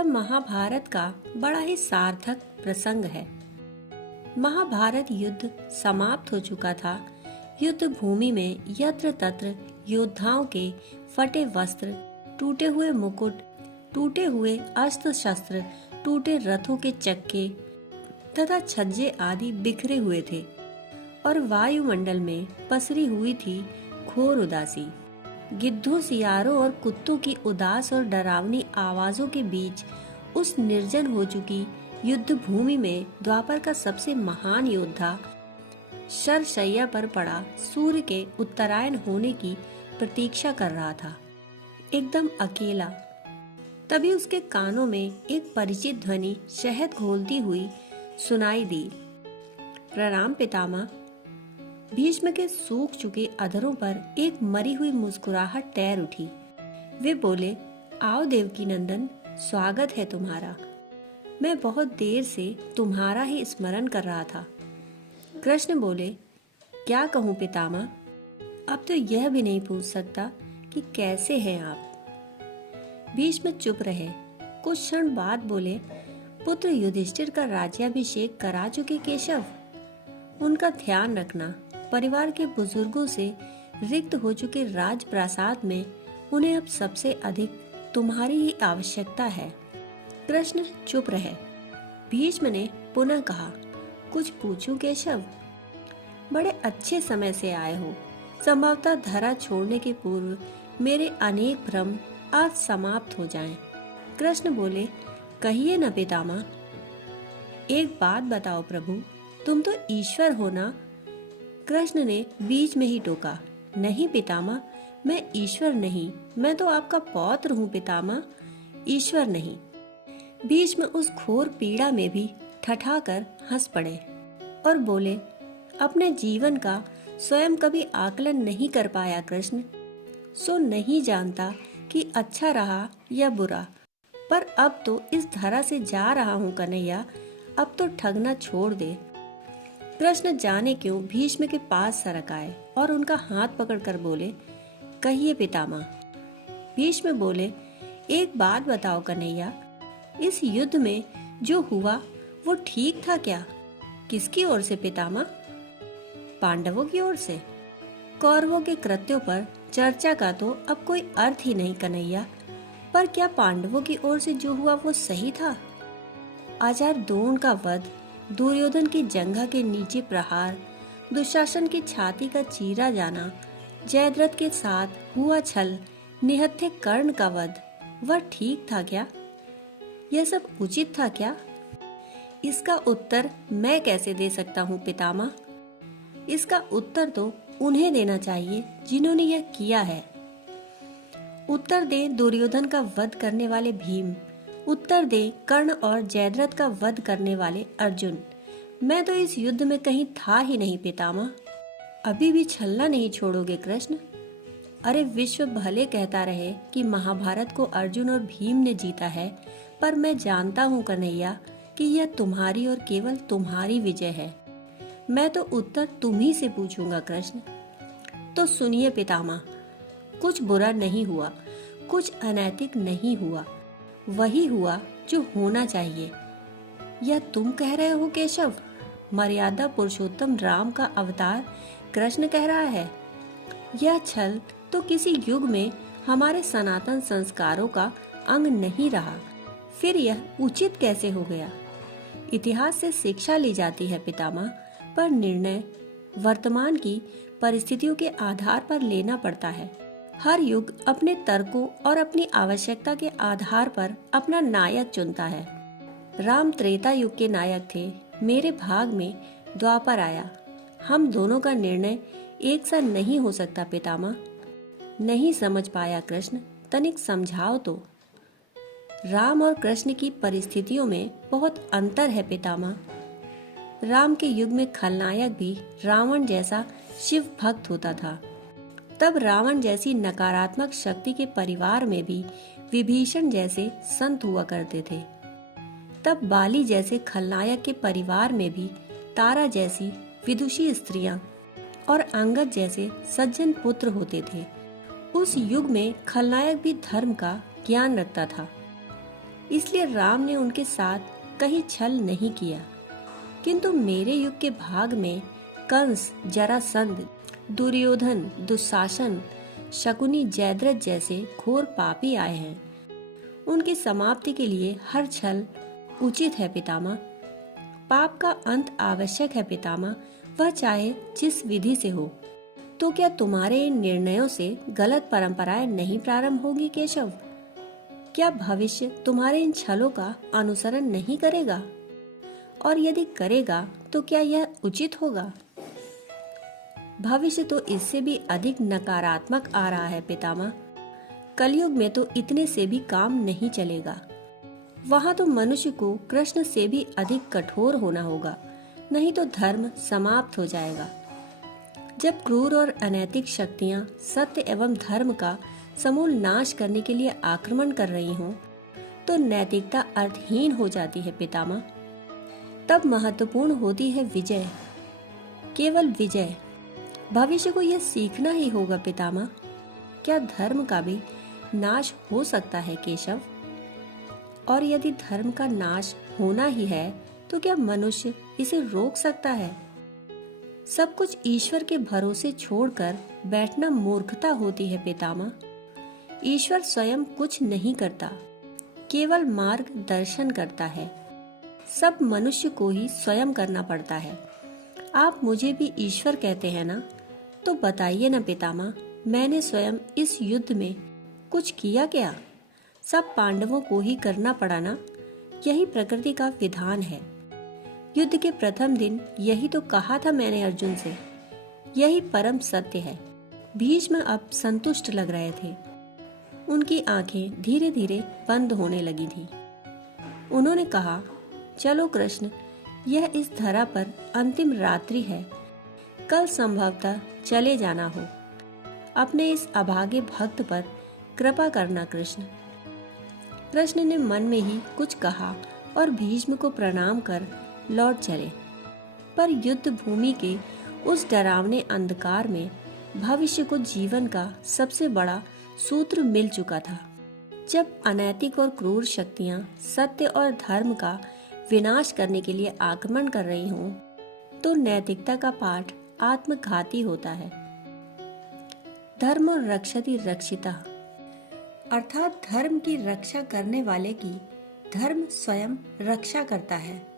यह महाभारत का बड़ा ही सार्थक प्रसंग है। महाभारत युद्ध समाप्त हो चुका था। युद्ध भूमि में यत्र तत्र योद्धाओं के फटे वस्त्र, टूटे हुए मुकुट, टूटे हुए अस्त्र शस्त्र, टूटे रथों के चक्के तथा छज्जे आदि बिखरे हुए थे और वायुमंडल में पसरी हुई थी घोर उदासी। गिद्धों, सियारों और कुत्तों की उदास और डरावनी आवाजों के बीच उस निर्जन हो चुकी युद्ध भूमि में द्वापर का सबसे महान योद्धा शरशैया पर पड़ा सूर्य के उत्तरायण होने की प्रतीक्षा कर रहा था, एकदम अकेला। तभी उसके कानों में एक परिचित ध्वनि शहद घोलती हुई सुनाई दी। प्रणाम पितामह। भीष्म के सूख चुके अधरों पर एक मरी हुई मुस्कुराहट तैर उठी। वे बोले, आओ देवकी नंदन, स्वागत है तुम्हारा। मैं बहुत देर से तुम्हारा ही स्मरण कर रहा था। कृष्ण बोले, क्या कहूँ पितामह, अब तो यह भी नहीं पूछ सकता कि कैसे हैं आप। भीष्म चुप रहे। कुछ क्षण बाद बोले, पुत्र युधिष्ठिर का राज्याभिषेक करा चुके केशव, उनका ध्यान रखना। परिवार के बुजुर्गों से रिक्त हो चुके राजप्रासाद में उन्हें अब सबसे अधिक तुम्हारी ही आवश्यकता है। कृष्ण चुप रहे। भीष्म ने पुनः कहा, कुछ पूछूं केशव? बड़े अच्छे समय से आए हो। संभवतः धरा छोड़ने के पूर्व मेरे अनेक भ्रम आज समाप्त हो जाएं। कृष्ण बोले, कहिए न पितामह। एक बात बताओ प्रभु, तुम तो ईश्वर हो ना? कृष्ण ने बीच में ही टोका, नहीं पितामह, मैं ईश्वर नहीं, मैं तो आपका पौत्र हूँ पितामह, ईश्वर नहीं। भीष्म उस घोर पीड़ा में भी ठठाकर हंस पड़े और बोले, अपने जीवन का स्वयं कभी आकलन नहीं कर पाया कृष्ण, सो नहीं जानता कि अच्छा रहा या बुरा। पर अब तो इस धरा से जा रहा हूँ कन्हैया, अब तो ठगना छोड़ दे। कृष्ण जाने क्यों भीष्म के पास सरक आए और उनका हाथ पकड़कर बोले, कहिए पितामह। भीष्म बोले, एक बात बताओ कन्हैया, इस युद्ध में जो हुआ वो ठीक था क्या? किसकी ओर से पितामह? पांडवों की ओर से। कौरवों के कृत्यों पर चर्चा का तो अब कोई अर्थ ही नहीं कन्हैया, पर क्या पांडवों की ओर से जो हुआ वो सही था? आचार्य द्रोण का वध, दुर्योधन की जंघा के नीचे प्रहार, दुशासन की छाती का चीरा जाना, जयद्रथ के साथ हुआ छल, निहत्थे कर्ण का वध, वह ठीक था क्या? यह सब उचित था क्या? इसका उत्तर मैं कैसे दे सकता हूँ पितामह? इसका उत्तर तो उन्हें देना चाहिए जिन्होंने यह किया है। उत्तर दे दुर्योधन का वध करने वाले भीम, उत्तर दे कर्ण और जयद्रथ का वध करने वाले अर्जुन। मैं तो इस युद्ध में कहीं था ही नहीं पितामह। अभी भी छलना नहीं छोड़ोगे कृष्ण? अरे विश्व भले कहता रहे कि महाभारत को अर्जुन और भीम ने जीता है, पर मैं जानता हूँ कन्हैया कि यह तुम्हारी और केवल तुम्हारी विजय है। मैं तो उत्तर तुम ही से पूछूंगा कृष्ण। तो सुनिए पितामह, कुछ बुरा नहीं हुआ, कुछ अनैतिक नहीं हुआ, वही हुआ जो होना चाहिए। यह तुम कह रहे हो केशव? मर्यादा पुरुषोत्तम राम का अवतार कृष्ण कह रहा है। यह छल तो किसी युग में हमारे सनातन संस्कारों का अंग नहीं रहा, फिर यह उचित कैसे हो गया? इतिहास से शिक्षा ली जाती है पितामह, पर निर्णय वर्तमान की परिस्थितियों के आधार पर लेना पड़ता है। हर युग अपने तर्कों और अपनी आवश्यकता के आधार पर अपना नायक चुनता है। राम त्रेता युग के नायक थे, मेरे भाग में द्वापर आया। हम दोनों का निर्णय एक सा नहीं हो सकता पितामह। नहीं समझ पाया कृष्ण, तनिक समझाओ तो। राम और कृष्ण की परिस्थितियों में बहुत अंतर है पितामह। राम के युग में खलनायक भी रावण जैसा शिव भक्त होता था। तब रावण जैसी नकारात्मक शक्ति के परिवार में भी विभीषण जैसे संत हुआ करते थे। तब बाली जैसे खलनायक के परिवार में भी तारा जैसी विदुषी स्त्रियां और अंगद जैसे सज्जन पुत्र होते थे। उस युग में खलनायक भी धर्म का ज्ञान रखता था। इसलिए राम ने उनके साथ कहीं छल नहीं किया। किंतु मेरे युग के भाग में कंस, जरासंध, दुर्योधन, दुशासन, शकुनी, जयद्रथ जैसे घोर पापी आए हैं। उनकी समाप्ति के लिए हर छल उचित है पितामह। पाप का अंत आवश्यक है पितामह, वह चाहे जिस विधि से हो। तो क्या तुम्हारे इन निर्णयों से गलत परंपराएं नहीं प्रारंभ होगी केशव? क्या भविष्य तुम्हारे इन छलों का अनुसरण नहीं करेगा? और यदि करेगा तो क्या यह उचित होगा? भविष्य तो इससे भी अधिक नकारात्मक आ रहा है पितामह। कलयुग में तो इतने से भी काम नहीं चलेगा। वहाँ तो मनुष्य को कृष्ण से भी अधिक कठोर होना होगा, नहीं तो धर्म समाप्त हो जाएगा। जब क्रूर और अनैतिक शक्तियाँ सत्य एवं धर्म का समूल नाश करने के लिए आक्रमण कर रही हों, तो नैतिकता अर्थहीन हो जाती है पितामह। तब महत्वपूर्ण होती है विजय, केवल विजय। भविष्य को यह सीखना ही होगा पितामह। क्या धर्म का भी नाश हो सकता है केशव? और यदि धर्म का नाश होना ही है तो क्या मनुष्य इसे रोक सकता है? सब कुछ ईश्वर के भरोसे छोड़कर बैठना मूर्खता होती है पितामह। ईश्वर स्वयं कुछ नहीं करता, केवल मार्गदर्शन करता है। सब मनुष्य को ही स्वयं करना पड़ता है। आप मुझे भी ईश्वर कहते हैं ना, तो बताइए ना पितामह, मैंने स्वयं इस युद्ध में कुछ किया क्या? सब पांडवों को ही करना पड़ा ना, यही प्रकृति का विधान है। युद्ध के प्रथम दिन यही तो कहा था मैंने अर्जुन से, यही परम सत्य है। भीष्म अब संतुष्ट लग रहे थे। उनकी आंखें धीरे धीरे बंद होने लगी थी। उन्होंने कहा, चलो कृष्ण, यह इस धरा पर अंतिम रात्रि है। कल संभवतः चले जाना हो। अपने इस अभागे भक्त पर कृपा करना कृष्ण। कृष्ण ने मन में ही कुछ कहा और भीष्म को प्रणाम कर लौट चले। पर युद्ध भूमि के उस डरावने अंधकार में भविष्य को जीवन का सबसे बड़ा सूत्र मिल चुका था। जब अनैतिक और क्रूर शक्तियां सत्य और धर्म का विनाश करने के लिए आक्रमण कर रही हों, तो नैतिकता का पाठ आत्मघाती होता है। धर्म रक्षति रक्षिता, अर्थात धर्म की रक्षा करने वाले की धर्म स्वयं रक्षा करता है।